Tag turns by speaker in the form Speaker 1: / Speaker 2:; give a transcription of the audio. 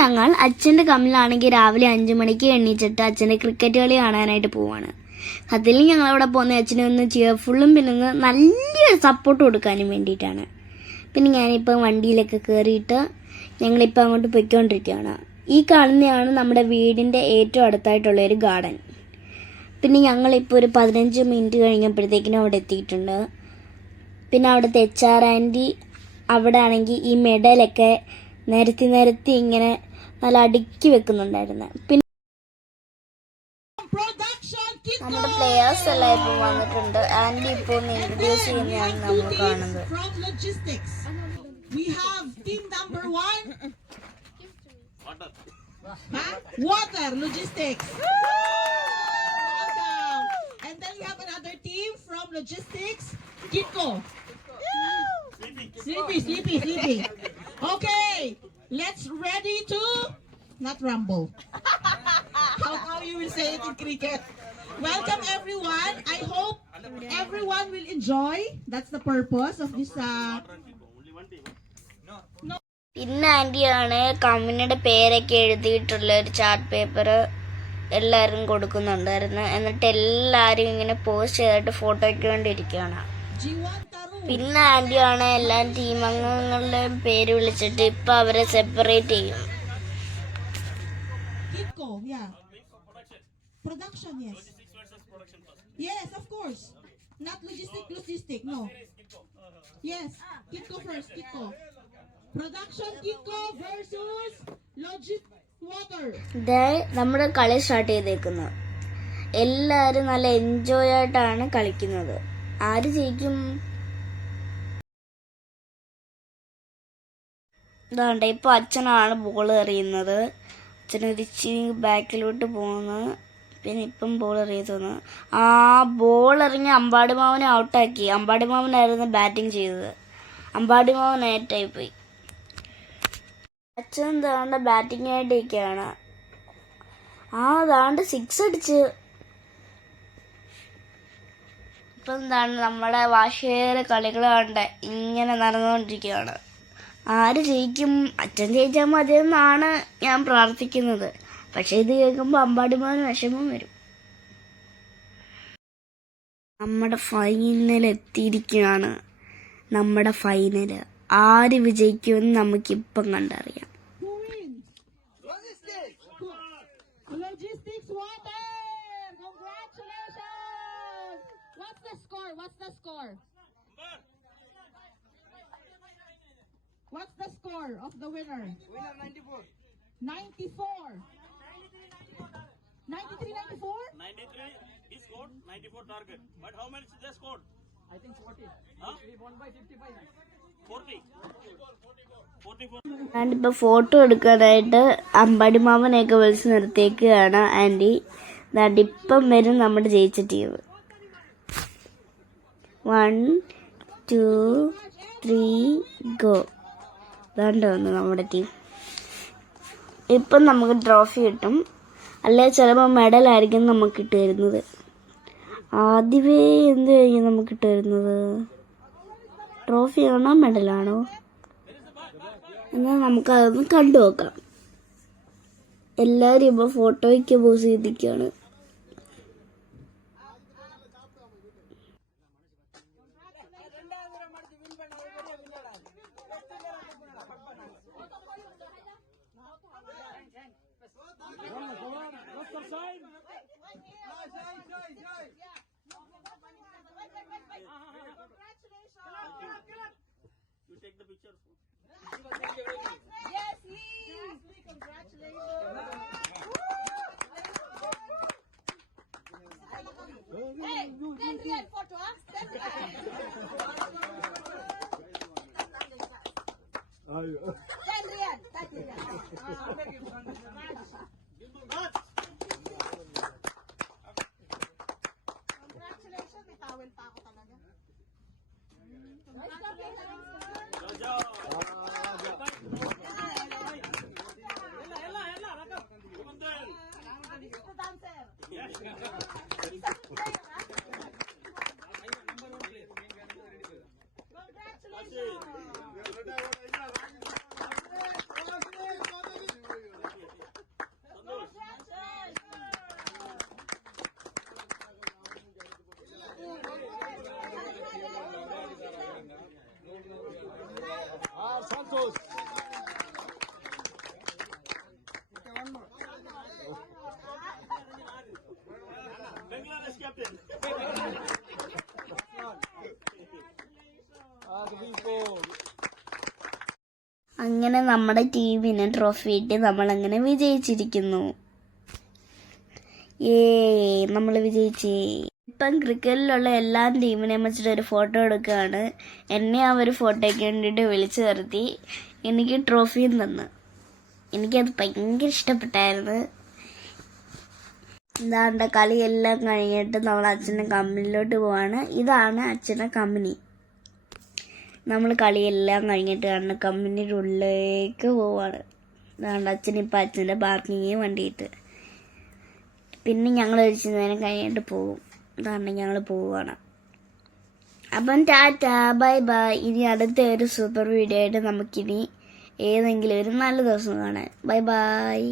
Speaker 1: ഞങ്ങൾ അച്ഛന്റെ കമ്മിലാണെങ്കിൽ രാവിലെ അഞ്ചു മണിക്ക് എണ്ണീച്ചിട്ട് അച്ഛന്റെ ക്രിക്കറ്റ് കളി കാണാനായിട്ട് പോവാണ്. അതിൽ ഞങ്ങളവിടെ പോകുന്ന അച്ഛനെ ഒന്ന് ചിയർഫുള്ളും പിന്നെ ഒന്ന് നല്ലൊരു സപ്പോർട്ട് കൊടുക്കാനും വേണ്ടിയിട്ടാണ്. പിന്നെ ഞാനിപ്പോൾ വണ്ടിയിലൊക്കെ കയറിയിട്ട് ഞങ്ങളിപ്പോൾ അങ്ങോട്ട് പൊയ്ക്കൊണ്ടിരിക്കുകയാണ്. ഈ കാണുന്നതാണ് നമ്മുടെ വീടിന്റെ ഏറ്റവും അടുത്തായിട്ടുള്ള ഒരു ഗാർഡൻ പിന്നെ ഞങ്ങളിപ്പോൾ ഒരു പതിനഞ്ച് മിനിറ്റ് കഴിഞ്ഞപ്പോഴത്തേക്കിനും അവിടെ എത്തിയിട്ടുണ്ട്. പിന്നെ അവിടുത്തെ എച്ച് ആർ ആന്റി അവിടെ ആണെങ്കിൽ ഈ മെഡലൊക്കെ നിരത്തി നിരത്തി ഇങ്ങനെ നല്ല അടുക്കി വെക്കുന്നുണ്ടായിരുന്നു പിന്നെ നമ്മുടെ പ്ലെയേഴ്സ് എല്ലാം ഇപ്പോൾ വന്നിട്ടുണ്ട് ആൻഡ് ഇപ്പോൾ ഒന്ന് ഇൻട്രൊഡ്യൂസ് ചെയ്യുന്നതാണ് നമ്മൾ കാണുന്നത്.
Speaker 2: We have team number one. Huh? Water logistics. Welcome. And then we have another team from logistics. Kiko. Sleepy, sleepy, sleepy. Okay, let's ready to not rumble. How, how you will say it in cricket? Welcome everyone. I hope everyone will enjoy. That's the purpose of this. Uh,
Speaker 1: പിന്നെ ആന്റിയാണ് കമ്പനിയുടെ പേരൊക്കെ എഴുതിയിട്ടുള്ള ഒരു chart paper എല്ലാവരും കൊടുക്കുന്നുണ്ടായിരുന്നു എന്നിട്ട് എല്ലാവരും ഇങ്ങനെ post ചെയ്തിട്ട് ഫോട്ടോയ്ക്ക് വേണ്ടി ഇരിക്കുകയാണ്. പിന്നെ ആദ്യമാണ് എല്ലാ ടീം അംഗങ്ങളുടെയും പേര് വിളിച്ചിട്ട് ഇപ്പൊ അവരെ സെപ്പറേറ്റ് ചെയ്യും. നമ്മുടെ കളി സ്റ്റാർട്ട് ചെയ്തേക്കുന്നു. എല്ലാരും നല്ല എൻജോയ് ആയിട്ടാണ് കളിക്കുന്നത്. ആര് ജയിക്കും? ഇതാണ്ട് ഇപ്പൊ അച്ഛനാണ് ബോൾ എറിയുന്നത്. അച്ഛൻ തിരിച്ച് ബാക്കിലോട്ട് പോകുന്നു പിന്നെ ഇപ്പം ബോൾ എറിയുന്നു ആ ബോൾ എറിഞ്ഞ് അമ്പാടി മാവനെ ഔട്ടാക്കി. അമ്പാടി മാവനായിരുന്നു ബാറ്റിംഗ് ചെയ്തത്. അമ്പാടി മാവൻ ഏറ്റായി പോയി. അച്ഛൻ താണ്ട ബാറ്റിംഗ് ആയിട്ടിരിക്കുകയാണ് ആ താണ്ട് സിക്സ് അടിച്ച്. ഇപ്പം എന്താണ് നമ്മുടെ വാശിയേറെ കളികളാണ്ട് ഇങ്ങനെ നടന്നുകൊണ്ടിരിക്കുകയാണ് ആര് ജയിക്കും അച്ഛൻ ജയിച്ചാൽ മതിയെന്നാണ് ഞാൻ പ്രാർത്ഥിക്കുന്നത് പക്ഷെ ഇത് കേൾക്കുമ്പോൾ അമ്പാടിമാന് വിഷമം വരും നമ്മുടെ ഫൈനൽ എത്തിയിരിക്കുകയാണ് നമ്മുടെ ഫൈനൽ ആര് വിജയിക്കുമെന്ന് നമുക്കിപ്പം കണ്ടറിയാം.
Speaker 2: What's the score? What's the score? What's the score of the winner?
Speaker 3: Winner 94.
Speaker 2: 94. 93, 94?
Speaker 4: 93 is scored 94 target but how much they scored
Speaker 3: I think 40.
Speaker 4: huh?
Speaker 3: We won by 55.
Speaker 4: 40 44
Speaker 1: ഞാനിപ്പോൾ ഫോട്ടോ എടുക്കാനായിട്ട് അമ്പാടി മാമനെയൊക്കെ വിളിച്ച് നിർത്തിയേക്കുകയാണ് ആന്റി ഇപ്പം വരും നമ്മുടെ ജയിച്ച team one two three go ദാണ്ട് വന്നു നമ്മുടെ ടീം ഇപ്പം നമുക്ക് ട്രോഫി കിട്ടും. അല്ലെ ചിലപ്പോൾ മെഡലായിരിക്കും നമുക്ക് ഇട്ട് തരുന്നത് ആദ്യമേ എന്തായിരിക്കും നമുക്ക് ഇട്ട് തരുന്നത് ട്രോഫിയാണോ മെഡലാണോ എന്നാൽ നമുക്കതൊന്ന് കണ്ടു നോക്കാം എല്ലാവരും ഇപ്പോൾ ഫോട്ടോയ്ക്ക് പോസ് ചെയ്തിരിക്കുകയാണ്. sign. Congratulations.
Speaker 4: You take the picture.
Speaker 2: Yes, he. Yes, congratulations. Hey, ten real photo, huh? Ten real. Ten real, ten real.
Speaker 1: അങ്ങനെ നമ്മുടെ ടീമിന് ട്രോഫി കിട്ടി നമ്മളങ്ങനെ വിജയിച്ചിരിക്കുന്നു. ഏ നമ്മൾ വിജയിച്ചേ. ഇപ്പം ക്രിക്കറ്റിലുള്ള എല്ലാ ടീമിനെയും വെച്ചിട്ട് ഒരു ഫോട്ടോ എടുക്കുകയാണ് എന്നെ ആ ഒരു ഫോട്ടോയ്ക്ക് വേണ്ടിയിട്ട് വിളിച്ചു നിർത്തി എനിക്ക് ട്രോഫിയും തന്നു. എനിക്കത് ഭയങ്കര ഇഷ്ടപ്പെട്ടായിരുന്നു. ഇതാണ്ട് കളിയെല്ലാം കഴിഞ്ഞിട്ട് നമ്മൾ അച്ഛന്റെ കമ്പനിയിലോട്ട് പോവാണ്. ഇതാണ് അച്ഛന്റെ കമ്പനി നമ്മൾ കളിയെല്ലാം കഴിഞ്ഞിട്ട് കാണുന്ന കമ്പനിയുടെ ഉള്ളിലേക്ക് പോവാണ്. അതുകൊണ്ട് അച്ഛനിപ്പം അച്ഛന്റെ പാർക്കിങ് വണ്ടിയിട്ട്. പിന്നെ ഞങ്ങൾ ഒഴിച്ച് നേരം കഴിഞ്ഞിട്ട് പോകും കാരണം ഞങ്ങൾ പോവുകയാണ് അപ്പം ടാറ്റ ബൈ ബൈ. ഇനി അടുത്ത ഒരു സൂപ്പർ വീഡിയോ ആയിട്ട് നമുക്കിനി ഏതെങ്കിലും ഒരു നല്ല ദിവസം കാണാൻ. Bye bye.